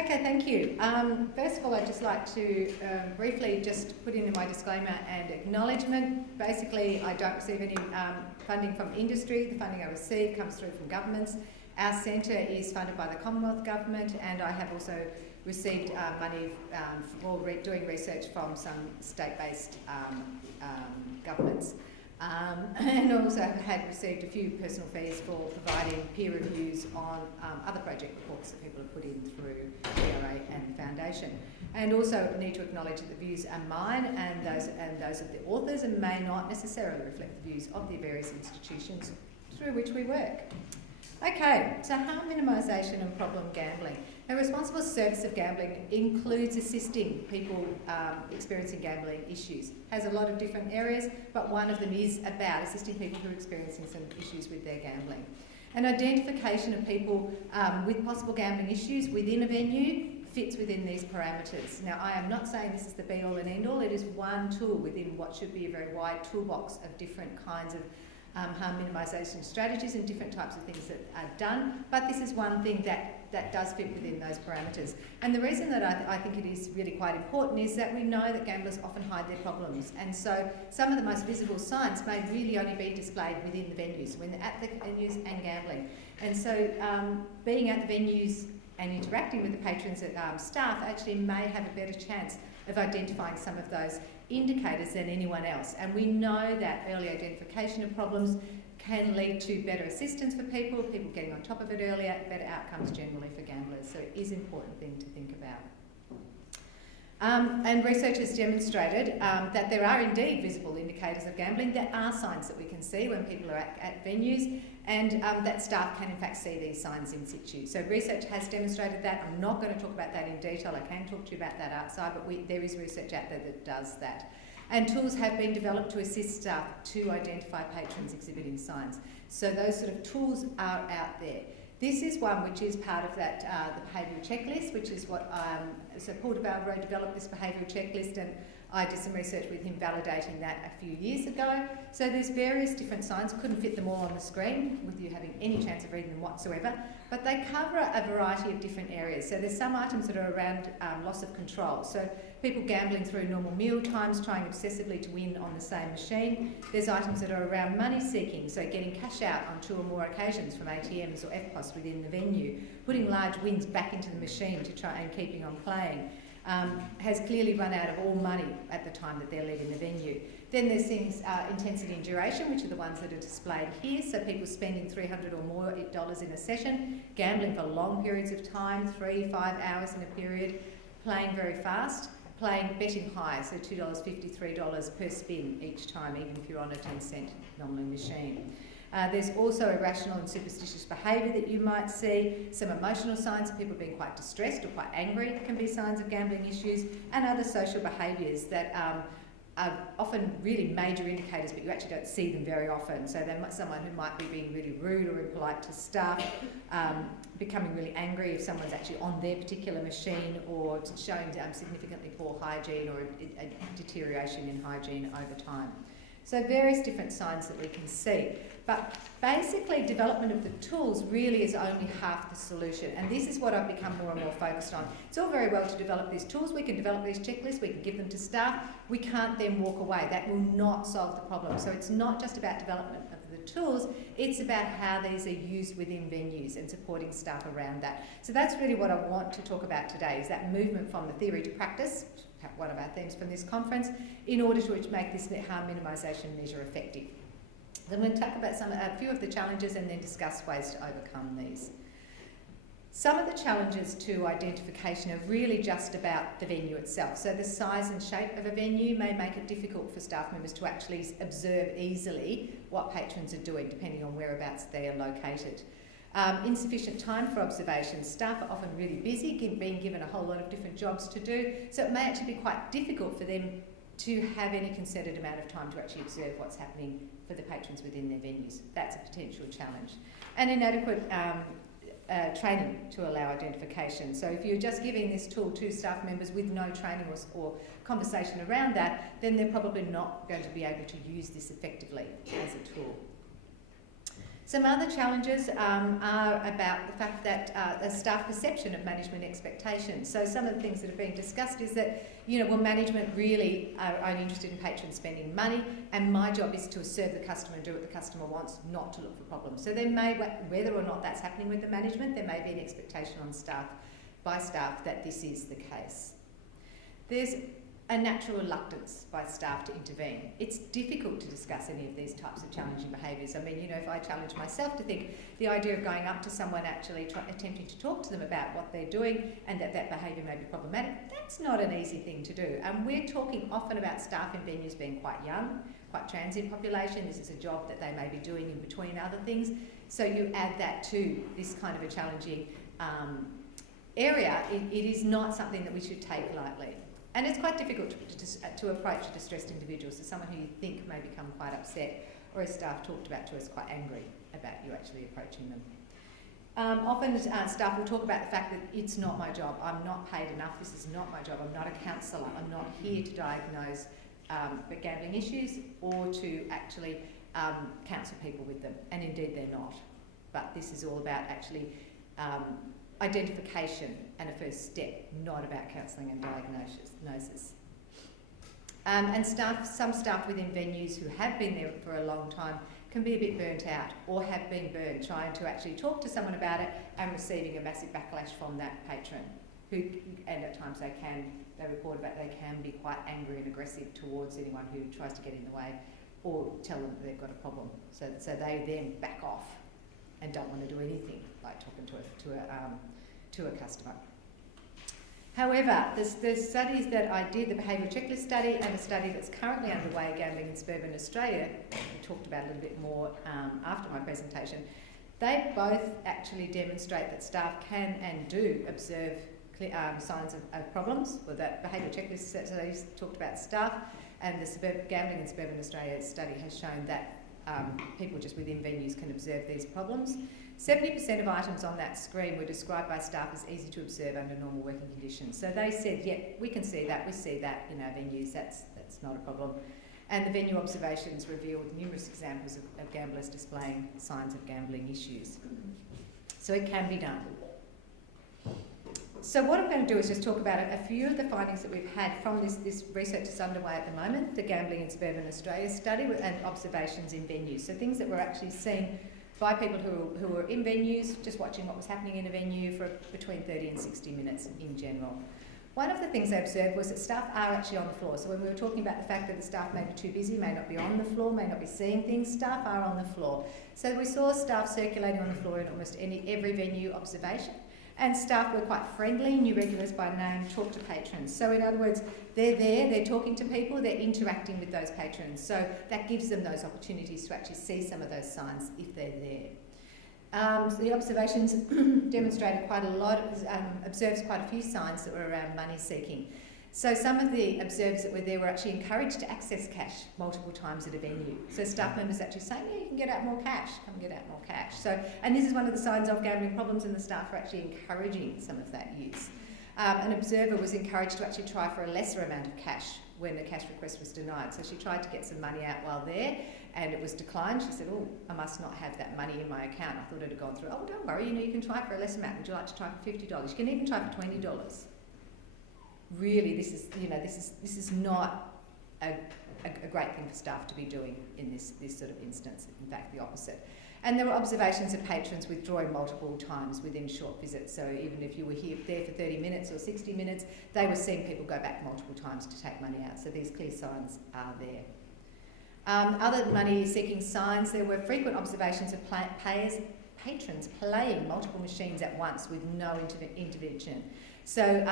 Okay, thank you. First of all, I'd just like to briefly just put in my disclaimer and acknowledgement. Basically, I don't receive any funding from industry. The funding I receive comes through from governments. Our centre is funded by the Commonwealth Government, and I have also received money for doing research from some state-based governments. And also had received a few personal fees for providing peer reviews on other project reports that people have put in through PRA and the Foundation. And also need to acknowledge that the views are mine and those of the authors, and may not necessarily reflect the views of the various institutions through which we work. Okay, so harm minimisation and problem gambling. Now, responsible service of gambling includes assisting people experiencing gambling issues. Has a lot of different areas, but one of them is about assisting people who are experiencing some issues with their gambling. And identification of people with possible gambling issues within a venue fits within these parameters. Now, I am not saying this is the be-all and end-all. It is one tool within what should be a very wide toolbox of different kinds of harm minimisation strategies and different types of things that are done, but this is one thing that does fit within those parameters. And the reason that I think it is really quite important is that we know that gamblers often hide their problems, and so some of the most visible signs may really only be displayed within the venues, when they're at the venues and gambling. And so being at the venues and interacting with the patrons and staff actually may have a better chance of identifying some of those indicators than anyone else. And we know that early identification of problems can lead to better assistance for people getting on top of it earlier, better outcomes generally for gamblers. So it is an important thing to think about. And research has demonstrated that there are indeed visible indicators of gambling. There are signs that we can see when people are at venues, and that staff can in fact see these signs in situ. So research has demonstrated that. I'm not going to talk about that in detail. I can talk to you about that outside, but there is research out there that does that. And tools have been developed to assist staff to identify patrons exhibiting signs. So those sort of tools are out there. This is one which is part of that the behavioural checklist, which is what so Paul de Valverde developed this behavioural checklist, and I did some research with him validating that a few years ago. So there's various different signs. Couldn't fit them all on the screen with you having any chance of reading them whatsoever, but they cover a variety of different areas. So there's some items that are around loss of control. So people gambling through normal meal times, trying obsessively to win on the same machine. There's items that are around money seeking, so getting cash out on 2 or more occasions from ATMs or EFTPOS within the venue, putting large wins back into the machine to try and keeping on playing. Has clearly run out of all money at the time that they're leaving the venue. Then there's things, intensity and duration, which are the ones that are displayed here. So people spending $300 or more in a session, gambling for long periods of time, 3-5 hours in a period, playing very fast, betting high, so $2.50, $3 per spin each time, even if you're on a 10-cent nominal machine. There's also irrational and superstitious behaviour that you might see. Some emotional signs of people being quite distressed or quite angry can be signs of gambling issues, and other social behaviours that are often really major indicators, but you actually don't see them very often. So someone who might be being really rude or impolite to staff, becoming really angry if someone's actually on their particular machine, or showing significantly poor hygiene or a deterioration in hygiene over time. So various different signs that we can see. But basically, development of the tools really is only half the solution. And this is what I've become more and more focused on. It's all very well to develop these tools. We can develop these checklists. We can give them to staff. We can't then walk away. That will not solve the problem. So it's not just about development of the tools. It's about how these are used within venues and supporting staff around that. So that's really what I want to talk about today, is that movement from the theory to practice, one of our themes from this conference, in order to make this harm minimisation measure effective. I'm going to talk about a few of the challenges and then discuss ways to overcome these. Some of the challenges to identification are really just about the venue itself. So the size and shape of a venue may make it difficult for staff members to actually observe easily what patrons are doing, depending on whereabouts they are located. Insufficient time for observation. Staff are often really busy, being given a whole lot of different jobs to do, so it may actually be quite difficult for them to have any concerted amount of time to actually observe what's happening for the patrons within their venues. That's a potential challenge. And inadequate training to allow identification. So if you're just giving this tool to staff members with no training or conversation around that, then they're probably not going to be able to use this effectively as a tool. Some other challenges are about the fact that the staff perception of management expectations. So some of the things that have been discussed is that, well, management really are only interested in patrons spending money, and my job is to serve the customer and do what the customer wants, not to look for problems. So there may, whether or not that's happening with the management, there may be an expectation on by staff that this is the case. There's a natural reluctance by staff to intervene. It's difficult to discuss any of these types of challenging behaviours. I mean, if I challenge myself to think the idea of going up to someone actually attempting to talk to them about what they're doing and that behaviour may be problematic, that's not an easy thing to do. And we're talking often about staff in venues being quite young, quite transient population. This is a job that they may be doing in between other things. So you add that to this kind of a challenging area, it is not something that we should take lightly. And it's quite difficult to approach a distressed individual, so someone who you think may become quite upset, or as staff talked about to us, quite angry about you actually approaching them. Often staff will talk about the fact that it's not my job, I'm not paid enough, this is not my job, I'm not a counsellor, I'm not here to diagnose gambling issues or to actually counsel people with them, and indeed they're not. But this is all about actually identification and a first step, not about counselling and diagnosis. And some staff within venues who have been there for a long time can be a bit burnt out or have been burnt trying to actually talk to someone about it and receiving a massive backlash from that patron, and at times they report about they can be quite angry and aggressive towards anyone who tries to get in the way or tell them that they've got a problem. So they then back off and don't want to do anything like talking to a customer. However, the studies that I did, the behavioural checklist study and a study that's currently underway, Gambling in Suburban Australia, we talked about a little bit more after my presentation, they both actually demonstrate that staff can and do observe signs of problems. Well, that behavioural checklist studies talked about staff, and the Gambling in Suburban Australia study has shown that people just within venues can observe these problems. 70% of items on that screen were described by staff as easy to observe under normal working conditions. So they said, yeah, we can see that, we see that in our venues, that's not a problem. And the venue observations revealed numerous examples of gamblers displaying signs of gambling issues. So it can be done. So what I'm going to do is just talk about a few of the findings that we've had from this research that's underway at the moment, the Gambling in Suburban Australia study and observations in venues. So things that were actually seen by people who were in venues, just watching what was happening in a venue for between 30 and 60 minutes in general. One of the things they observed was that staff are actually on the floor. So when we were talking about the fact that the staff may be too busy, may not be on the floor, may not be seeing things, staff are on the floor. So we saw staff circulating on the floor in almost every venue observation. And staff were quite friendly, knew regulars by name, talked to patrons. So in other words, they're there, they're talking to people, they're interacting with those patrons. So that gives them those opportunities to actually see some of those signs if they're there. So the observations demonstrated quite a lot, observes quite a few signs that were around money seeking. So some of the observers that were there were actually encouraged to access cash multiple times at a venue. So staff members actually saying, yeah, you can get out more cash, come and get out more cash. So, and this is one of the signs of gambling problems, and the staff are actually encouraging some of that use. An observer was encouraged to actually try for a lesser amount of cash when the cash request was denied. So she tried to get some money out while there, and it was declined. She said, oh, I must not have that money in my account. I thought it had gone through. Oh, don't worry, you can try for a less amount. Would you like to try for $50? You can even try for $20. Really, this is not a great thing for staff to be doing in this sort of instance. In fact, the opposite. And there were observations of patrons withdrawing multiple times within short visits. So even if you were there for 30 minutes or 60 minutes, they were seeing people go back multiple times to take money out. So these clear signs are there. Other money-seeking signs, there were frequent observations of patrons playing multiple machines at once with no intervention. So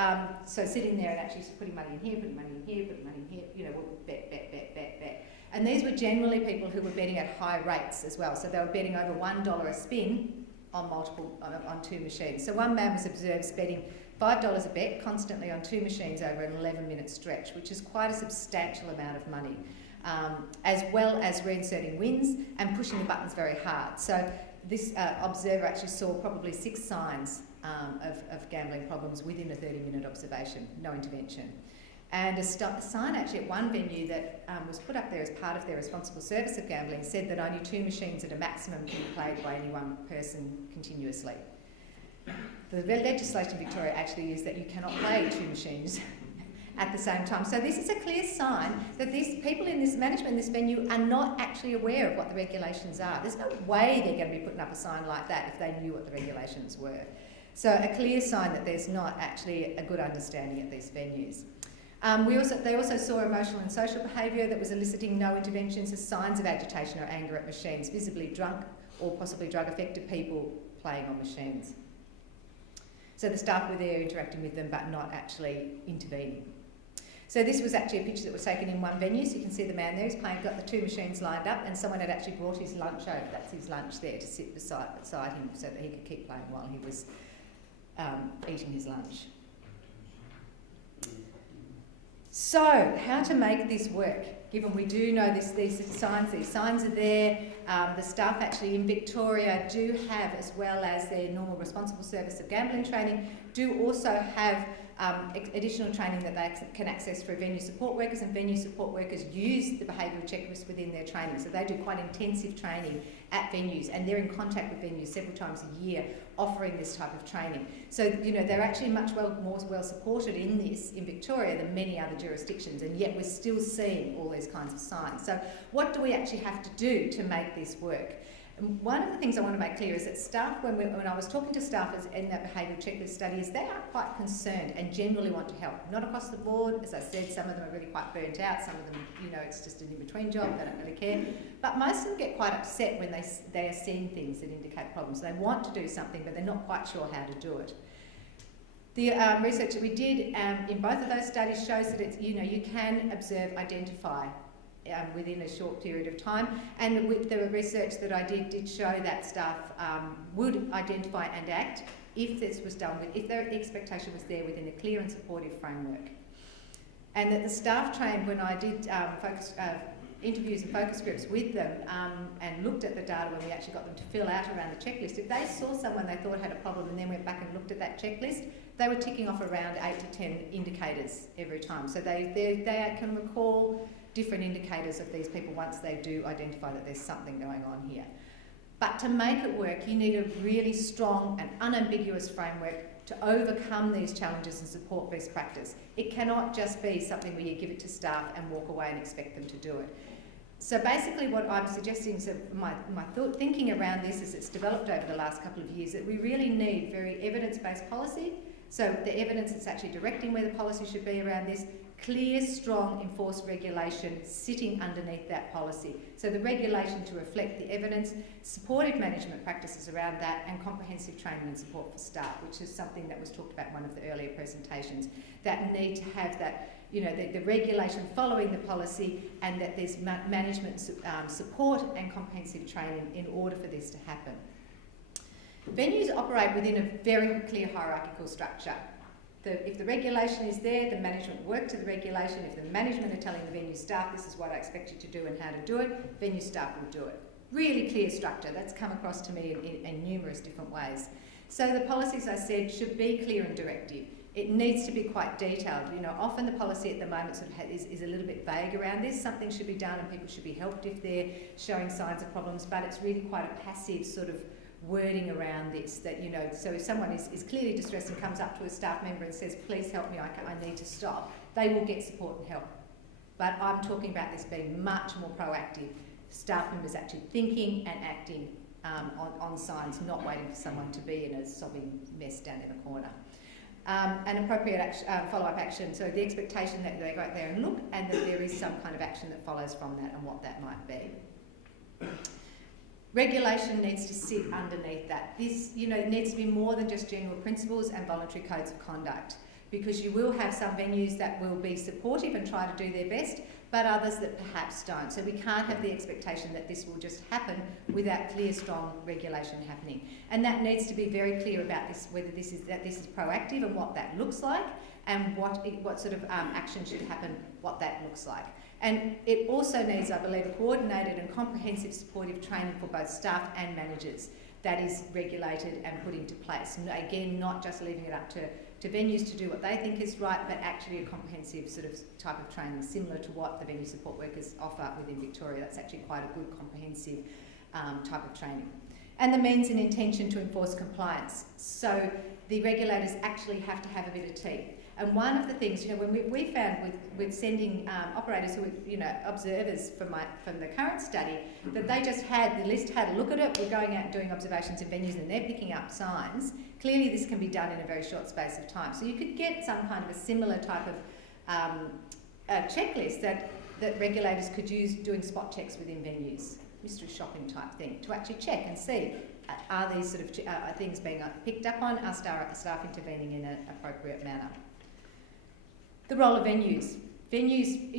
sitting there and actually putting money in here, putting money in here, putting money in here, bet. And these were generally people who were betting at high rates as well. So they were betting over $1 a spin on two machines. So one man was observed betting $5 a bet constantly on two machines over an 11-minute stretch, which is quite a substantial amount of money, as well as reinserting wins and pushing the buttons very hard. So this observer actually saw probably 6 signs of gambling problems within a 30-minute observation, no intervention. And a sign actually at one venue that was put up there as part of their responsible service of gambling said that only 2 machines at a maximum can be played by any one person continuously. The legislation in Victoria actually is that you cannot play 2 machines at the same time. So this is a clear sign that these people in this management in this venue are not actually aware of what the regulations are. There's no way they're going to be putting up a sign like that if they knew what the regulations were. So a clear sign that there's not actually a good understanding at these venues. They also saw emotional and social behaviour that was eliciting no interventions as signs of agitation or anger at machines, visibly drunk or possibly drug-affected people playing on machines. So the staff were there interacting with them but not actually intervening. So this was actually a picture that was taken in one venue, so you can see the man there, he's playing, got the 2 machines lined up, and someone had actually brought his lunch over, that's his lunch there, to sit beside him so that he could keep playing while he was eating his lunch. So, how to make this work, given we do know these signs are there. The staff actually in Victoria do have, as well as their normal responsible service of gambling training, do also have additional training that they can access for venue support workers, and venue support workers use the behavioural checklist within their training. So they do quite intensive training at venues, and they're in contact with venues several times a year offering this type of training. So, you know, they're actually much more well supported in this in Victoria than many other jurisdictions, and yet we're still seeing all these kinds of signs. So what do we actually have to do to make this work? One of the things I want to make clear is that staff, when I was talking to staffers in that behavioural checklist study, is they are quite concerned and generally want to help. Not across the board, as I said, some of them are really quite burnt out, some of them, you know, it's just an in-between job, they don't really care. But most of them get quite upset when they are seeing things that indicate problems. They want to do something, but they're not quite sure how to do it. The research that we did in both of those studies shows that it's, you know, you can observe, identify within a short period of time, and with the research that I did show that staff would identify and act if this was done with, if their expectation was there within a clear and supportive framework. And that the staff trained, when I did interviews and focus groups with them and looked at the data when we actually got them to fill out around the checklist, if they saw someone they thought had a problem and then went back and looked at that checklist, they were ticking off around 8 to 10 indicators every time. So they can recall different indicators of these people once they do identify that there's something going on here. But to make it work, you need a really strong and unambiguous framework to overcome these challenges and support best practice. It cannot just be something where you give it to staff and walk away and expect them to do it. So basically what I'm suggesting, so my thinking around this as it's developed over the last couple of years, that we really need very evidence-based policy. So the evidence that's actually directing where the policy should be around this, clear, strong, enforced regulation sitting underneath that policy. So the regulation to reflect the evidence, supportive management practices around that, and comprehensive training and support for staff, which is something that was talked about in one of the earlier presentations, that need to have that, you know, the regulation following the policy, and that there's management support and comprehensive training in order for this to happen. Venues operate within a very clear hierarchical structure. If the regulation is there, the management work to the regulation. If the management are telling the venue staff, this is what I expect you to do and how to do it, venue staff will do it. Really clear structure. That's come across to me in numerous different ways. So the policies, I said, should be clear and directive. It needs to be quite detailed. You know, often the policy at the moment sort of is a little bit vague around this. Something should be done and people should be helped if they're showing signs of problems, but it's really quite a passive sort of wording around this, that, you know, so if someone is clearly distressed and comes up to a staff member and says, please help me, I need to stop, they will get support and help. But I'm talking about this being much more proactive, staff members actually thinking and acting on signs, not waiting for someone to be in a sobbing mess down in a corner. And appropriate follow-up action, so the expectation that they go out there and look, and that there is some kind of action that follows from that and what that might be. Regulation needs to sit underneath that. This, you know, needs to be more than just general principles and voluntary codes of conduct, because you will have some venues that will be supportive and try to do their best, but others that perhaps don't. So we can't have the expectation that this will just happen without clear, strong regulation happening. And that needs to be very clear about this, whether this is proactive and what that looks like, and what sort of action should happen, what that looks like. And it also needs, I believe, a coordinated and comprehensive supportive training for both staff and managers. that is regulated and put into place. Again, not just leaving it up to venues to do what they think is right, but actually a comprehensive sort of type of training similar to what the venue support workers offer within Victoria. That's actually quite a good comprehensive type of training. And the means and intention to enforce compliance. So the regulators actually have to have a bit of teeth. And one of the things, when we found with sending operators who were, observers from the current study, that they just had, the list had a look at it, we're going out and doing observations in venues and they're picking up signs. Clearly this can be done in a very short space of time. So you could get some kind of a similar type of checklist that regulators could use doing spot checks within venues, mystery shopping type thing, to actually check and see, are these sort of things being picked up on, are staff intervening in an appropriate manner. The role of venues. Venues,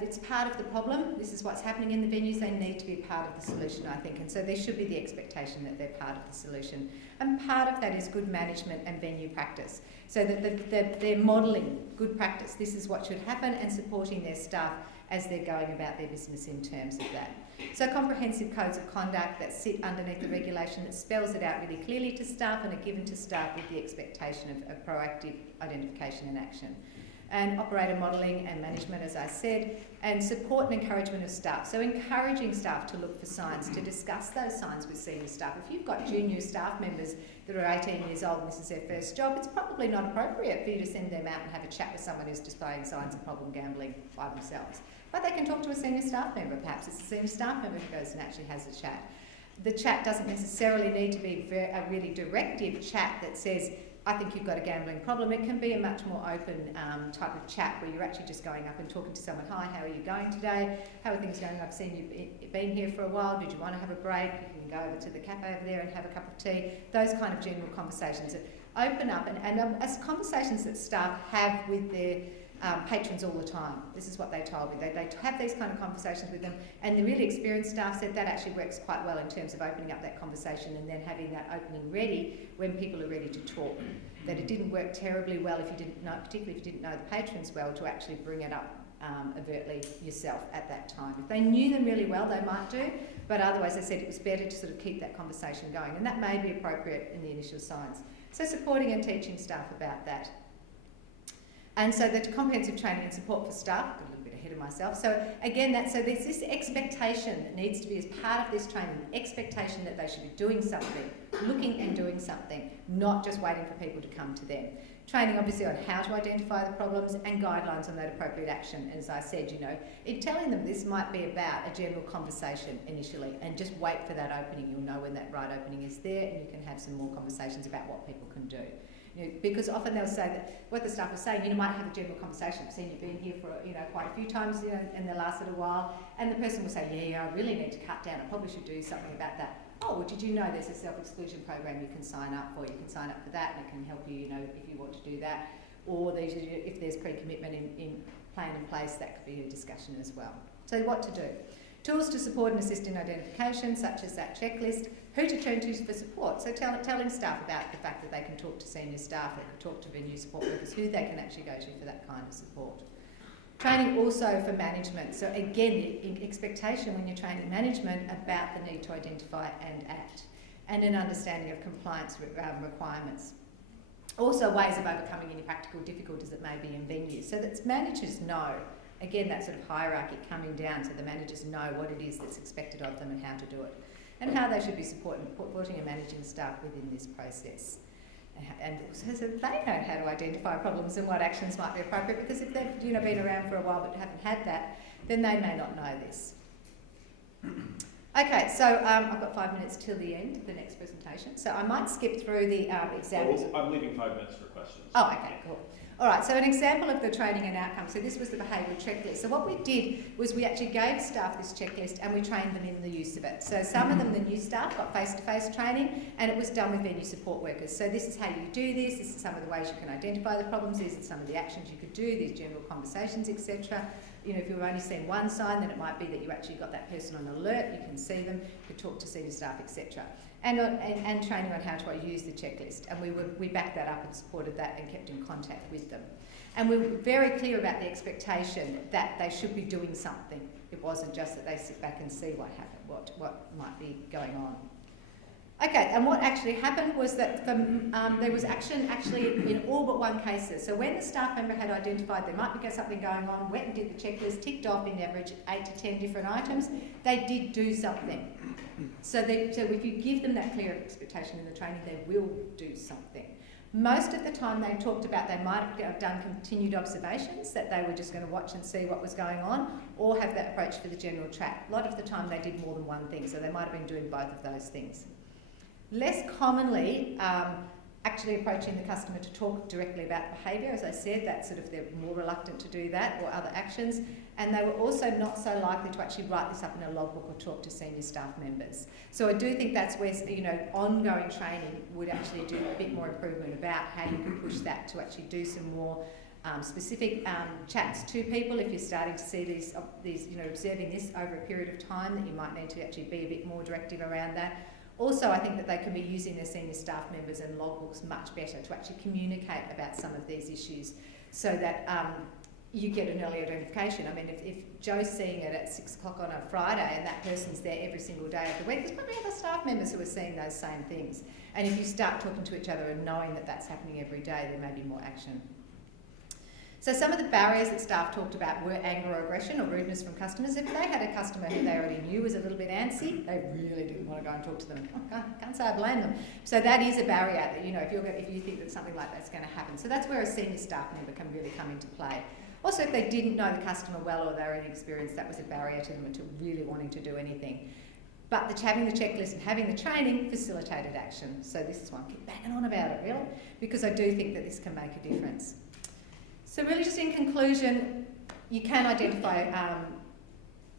it's part of the problem. This is what's happening in the venues. They need to be part of the solution, I think. And so there should be the expectation that they're part of the solution. And part of that is good management and venue practice. So that they're modelling good practice. This is what should happen, and supporting their staff as they're going about their business in terms of that. So comprehensive codes of conduct that sit underneath the regulation that spells it out really clearly to staff and are given to staff with the expectation of proactive identification and action. And operator modelling and management, as I said, and support and encouragement of staff. So encouraging staff to look for signs, to discuss those signs with senior staff. If you've got junior staff members that are 18 years old and this is their first job, it's probably not appropriate for you to send them out and have a chat with someone who's displaying signs of problem gambling by themselves. But they can talk to a senior staff member, perhaps it's a senior staff member who goes and actually has a chat. The chat doesn't necessarily need to be a really directive chat that says, I think you've got a gambling problem. It can be a much more open type of chat where you're actually just going up and talking to someone. Hi, how are you going today? How are things going? I've seen you been here for a while. Did you want to have a break? You can go over to the cafe over there and have a cup of tea. Those kind of general conversations that open up and as conversations that staff have with their patrons all the time. This is what they told me. They have these kind of conversations with them, and the really experienced staff said that actually works quite well in terms of opening up that conversation and then having that opening ready when people are ready to talk. That it didn't work terribly well if you didn't know, particularly if you didn't know the patrons well, to actually bring it up overtly yourself at that time. If they knew them really well, they might do, but otherwise, I said it was better to sort of keep that conversation going, and that may be appropriate in the initial signs. So supporting and teaching staff about that. And so the comprehensive training and support for staff, got a little bit ahead of myself. So again, so there's this expectation that needs to be as part of this training, expectation that they should be doing something, looking and doing something, not just waiting for people to come to them. Training obviously on how to identify the problems and guidelines on that appropriate action. As I said, in telling them this might be about a general conversation initially, and just wait for that opening. You'll know when that right opening is there, and you can have some more conversations about what people can do. Because often they'll say that what the staff are saying, you might have a general conversation. I've seen you been here for quite a few times, and they'll last a while, and the person will say, yeah, I really need to cut down. I probably should do something about that. Oh, well, did you know there's a self-exclusion program you can sign up for? You can sign up for that, and it can help you, if you want to do that. Or if there's pre-commitment in plan in place, that could be a discussion as well. So what to do? Tools to support and assist in identification, such as that checklist. Who to turn to for support. So telling staff about the fact that they can talk to senior staff, they can talk to venue support workers, who they can actually go to for that kind of support. Training also for management. So again, the expectation when you're training management about the need to identify and act, and an understanding of compliance requirements. Also ways of overcoming any practical difficulties that may be in venues. So that managers know, again, that sort of hierarchy coming down, so the managers know what it is that's expected of them and how to do it, and how they should be supporting and managing staff within this process. And so they know how to identify problems and what actions might be appropriate, because if they've been around for a while but haven't had that, then they may not know this. Okay, so I've got 5 minutes till the end of the next presentation, so I might skip through the examples. I'm leaving 5 minutes for questions. Oh, okay, cool. All right, so an example of the training and outcomes. So this was the behavioural checklist. So what we did was we actually gave staff this checklist and we trained them in the use of it. So some of them, the new staff, got face-to-face training, and it was done with venue support workers. So this is how you do this is some of the ways you can identify the problems, these are some of the actions you could do, these general conversations, etc. If you've only seen one sign, then it might be that you actually got that person on alert, you can see them, you could talk to senior staff, etc. And training on how to use the checklist. And we backed that up and supported that and kept in contact with them. And we were very clear about the expectation that they should be doing something. It wasn't just that they sit back and see what happened, what might be going on. Okay, and what actually happened was that there was action actually in all but one cases. So when the staff member had identified there might be something going on, went and did the checklist, ticked off in average 8 to 10 different items, they did do something. So if you give them that clear expectation in the training, they will do something. Most of the time they talked about they might have done continued observations, that they were just going to watch and see what was going on, or have that approach for the general track. A lot of the time they did more than one thing, so they might have been doing both of those things. Less commonly, actually approaching the customer to talk directly about behaviour. As I said, that's sort of, they're more reluctant to do that, or other actions. And they were also not so likely to actually write this up in a logbook or talk to senior staff members. So I do think that's where, you know, ongoing training would actually do a bit more improvement about how you can push that to actually do some more specific chats to people if you're starting to see these, you know, observing this over a period of time, that you might need to actually be a bit more directive around that. Also, I think that they can be using their senior staff members and logbooks much better to actually communicate about some of these issues, so that you get an early identification. I mean, if Joe's seeing it at 6 o'clock on a Friday and that person's there every single day of the week, there's probably other staff members who are seeing those same things. And if you start talking to each other and knowing that that's happening every day, there may be more action. So some of the barriers that staff talked about were anger or aggression or rudeness from customers. If they had a customer who they already knew was a little bit antsy, they really didn't want to go and talk to them. Can't say I blame them. So that is a barrier that, you know, if you think that something like that's going to happen. So that's where a senior staff member can really come into play. Also, if they didn't know the customer well or they were inexperienced, that was a barrier to them to really wanting to do anything. But having the checklist and having the training facilitated action. So this is why I keep banging on about it, really, because I do think that this can make a difference. So really, just in conclusion, you can identify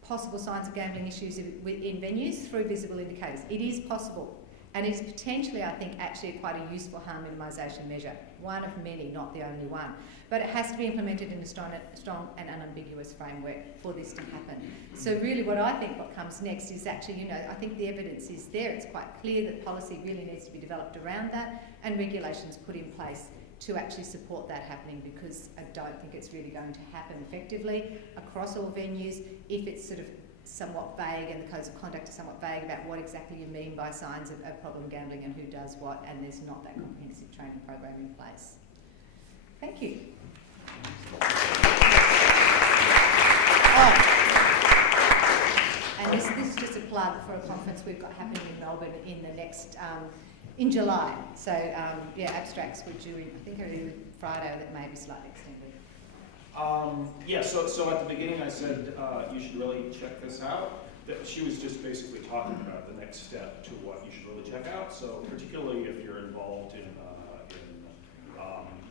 possible signs of gambling issues in venues through visible indicators. It is possible, and it is potentially, I think, actually quite a useful harm minimisation measure. One of many, not the only one. But it has to be implemented in a strong and unambiguous framework for this to happen. So really what comes next is actually, you know, I think the evidence is there. It's quite clear that policy really needs to be developed around that and regulations put in place to actually support that happening, because I don't think it's really going to happen effectively across all venues if it's sort of somewhat vague, and the codes of conduct are somewhat vague about what exactly you mean by signs of problem gambling and who does what, and there's not that comprehensive training program in place. Thank you. And this is just a plug for a conference we've got happening in Melbourne in the next in July. So yeah, abstracts were due, I think, early Friday, that may be slightly extended. Yeah, so at the beginning I said you should really check this out. That she was just basically talking about the next step to what you should really check out. So particularly if you're involved in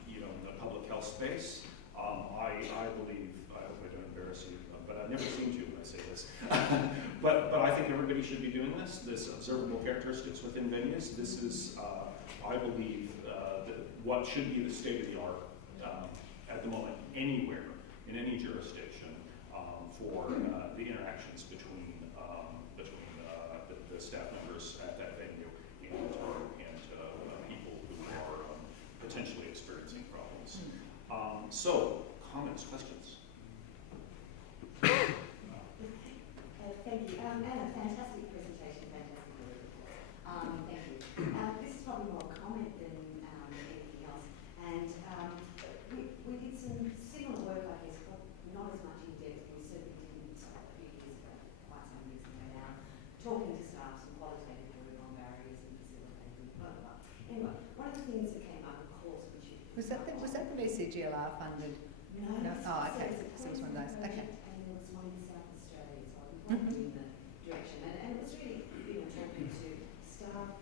you know, the public health space, I believe, I hope I don't embarrass you, but I've never seen you when I say this. but I think everybody should be doing this. This observable characteristics within venues. This is, I believe, what should be the state of the art at the moment anywhere in any jurisdiction for the interactions between the staff members at that venue and people who are potentially experiencing problems. So, comments, questions? Thank you. Anna, fantastic presentation, fantastic work. Thank you. This is probably more a comment than anything else. And we did some similar work, I guess, but not as much in depth. We certainly didn't a few years ago, quite some years ago now, talking to staff, some qualitative work on barriers and facilitating, blah, blah, blah. Anyway, one of the things that came up, of course, which Was that the BCGLR funded? No. Oh, okay. So it was one of those. Okay. And there was one in South Australia, so I was pointing in the direction. And it was really, you know, talking to staff,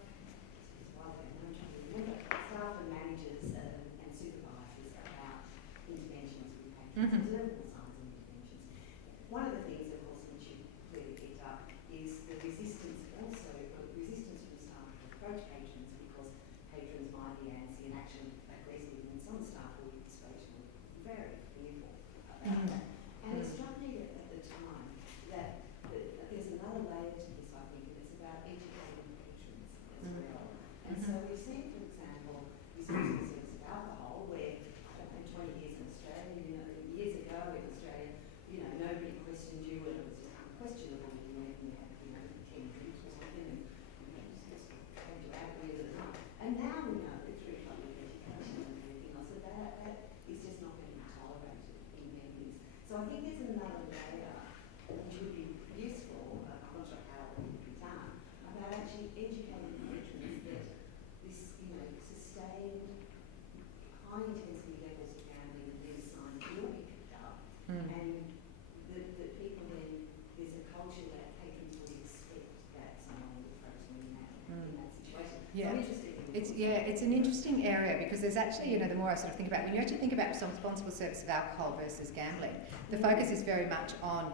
staff and managers and supervisors about interventions with patrons, observable signs and interventions. One of the things, of course, which you really picked up is the resistance from staff to approach patrons, because patrons might be antsy and actually aggressive, and some staff we spoke to were very fearful about that. And it struck me at the time it's an interesting area because there's actually, the more I sort of think about it, when you actually think about responsible service of alcohol versus gambling, the focus is very much on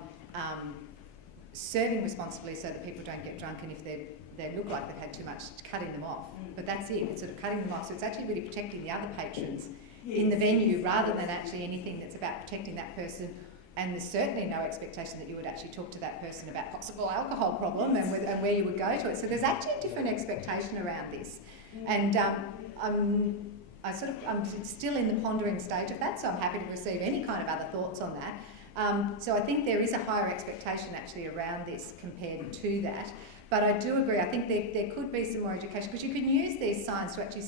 serving responsibly so that people don't get drunk, and if they look like they've had too much, cutting them off. But that's it, it's sort of cutting them off. So it's actually really protecting the other patrons in the venue rather than actually anything that's about protecting that person. And there's certainly no expectation that you would actually talk to that person about possible alcohol problem and where you would go to it. So there's actually a different expectation around this. And I'm still in the pondering stage of that, so I'm happy to receive any kind of other thoughts on that. So I think there is a higher expectation actually around this compared to that. But I do agree, I think there could be some more education, because you can use these signs to actually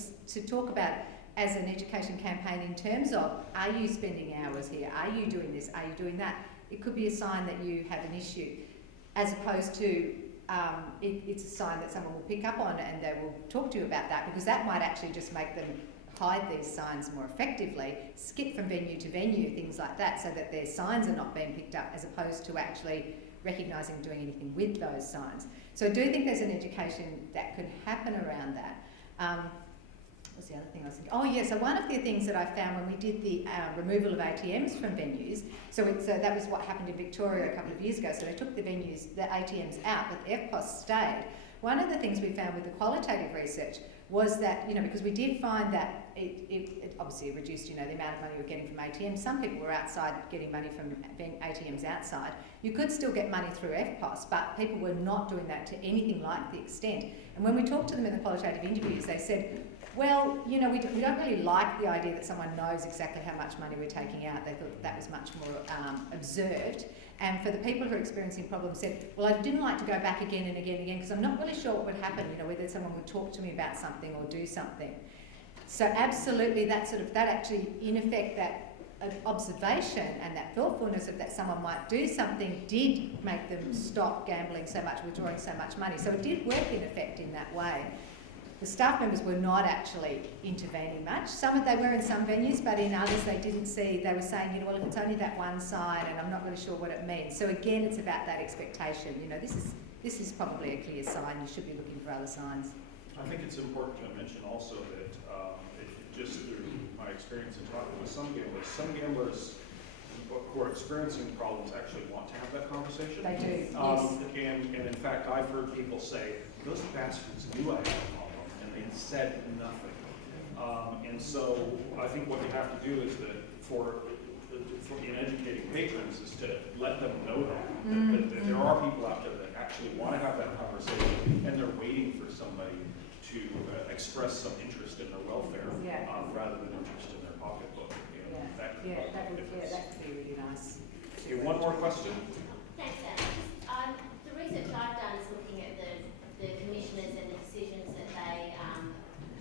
talk about as an education campaign in terms of, are you spending hours here? Are you doing this? Are you doing that? It could be a sign that you have an issue, as opposed to it's a sign that someone will pick up on and they will talk to you about that, because that might actually just make them hide these signs more effectively, skip from venue to venue, things like that, so that their signs are not being picked up, as opposed to actually recognising doing anything with those signs. So I do think there's an education that could happen around that. What's the other thing I was thinking? Oh yeah, so one of the things that I found when we did the removal of ATMs from venues, so that was what happened in Victoria a couple of years ago, so they took the ATMs out, but the EFTPOS stayed. One of the things we found with the qualitative research was that, because we did find that it obviously reduced, the amount of money we were getting from ATMs. Some people were outside getting money from ATMs outside. You could still get money through EFTPOS, but people were not doing that to anything like the extent. And when we talked to them in the qualitative interviews, they said, well, we don't really like the idea that someone knows exactly how much money we're taking out. They thought that was much more observed. And for the people who are experiencing problems said, well, I didn't like to go back again and again and again because I'm not really sure what would happen, whether someone would talk to me about something or do something. So absolutely, that actually, in effect, that observation and that thoughtfulness of that someone might do something did make them stop gambling so much, withdrawing so much money. So it did work in effect in that way. The staff members were not actually intervening much. They were in some venues, but in others they didn't see. They were saying, well, if it's only that one sign, and I'm not really sure what it means. So again, it's about that expectation. This is probably a clear sign. You should be looking for other signs. I think it's important to mention also that just through my experience in talking with some gamblers who are experiencing problems actually want to have that conversation. They do, yes. And in fact, I've heard people say, those bastards knew I had a problem, and they said nothing. And so I think what you have to do is that in educating patrons is to let them know that there are people out there that actually want to have that conversation, and they're waiting for somebody to express some interest in their welfare rather than interest in their pocketbook. That could be really nice. Okay, one more question. Thanks, Anna. The research I've done is looking at the commissioners and the decisions that they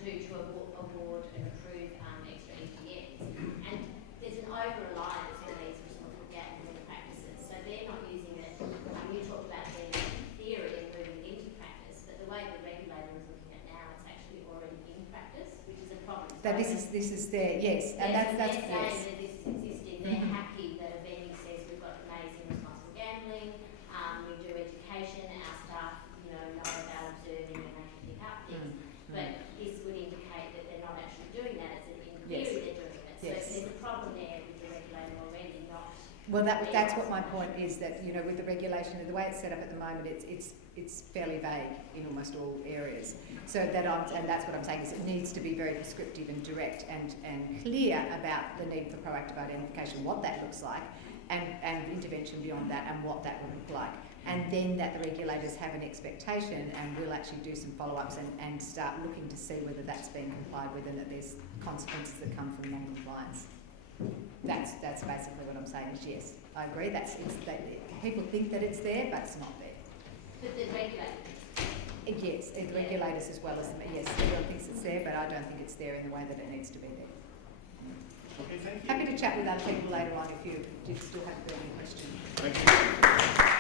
do to award and approve extra EGMs. And there's an over-reliance on these responsible gambling practices. So they're not using it. You talked about their theory and moving it into practice, but the way the regulator is looking at now, it's actually already in practice, which is a problem. That this is there, yes, and that's saying yes. that this is existing. They're happy that a venue says we've got amazing responsible gambling. We do education. Our staff, know about observing and they can pick up things. But this would indicate that they're not actually doing that. It's in theory they're doing it. So there's a problem there with the regulator already not. Well, that's what my point is, that with the regulation, the way it's set up at the moment, it's fairly vague in almost all areas. So and that's what I'm saying, is it needs to be very prescriptive and direct and clear about the need for proactive identification, what that looks like, and intervention beyond that, and what that will look like. And then that the regulators have an expectation, and we'll actually do some follow-ups and start looking to see whether that's been complied with and that there's consequences that come from non-compliance. That's basically what I'm saying is yes, I agree. People think that it's there, but it's not there. But the regulators? Yes, the regulators as well as yes, everyone thinks it's there, but I don't think it's there in the way that it needs to be there. Okay, thank you. Happy to chat with other people later on if you still have any questions. Thank you.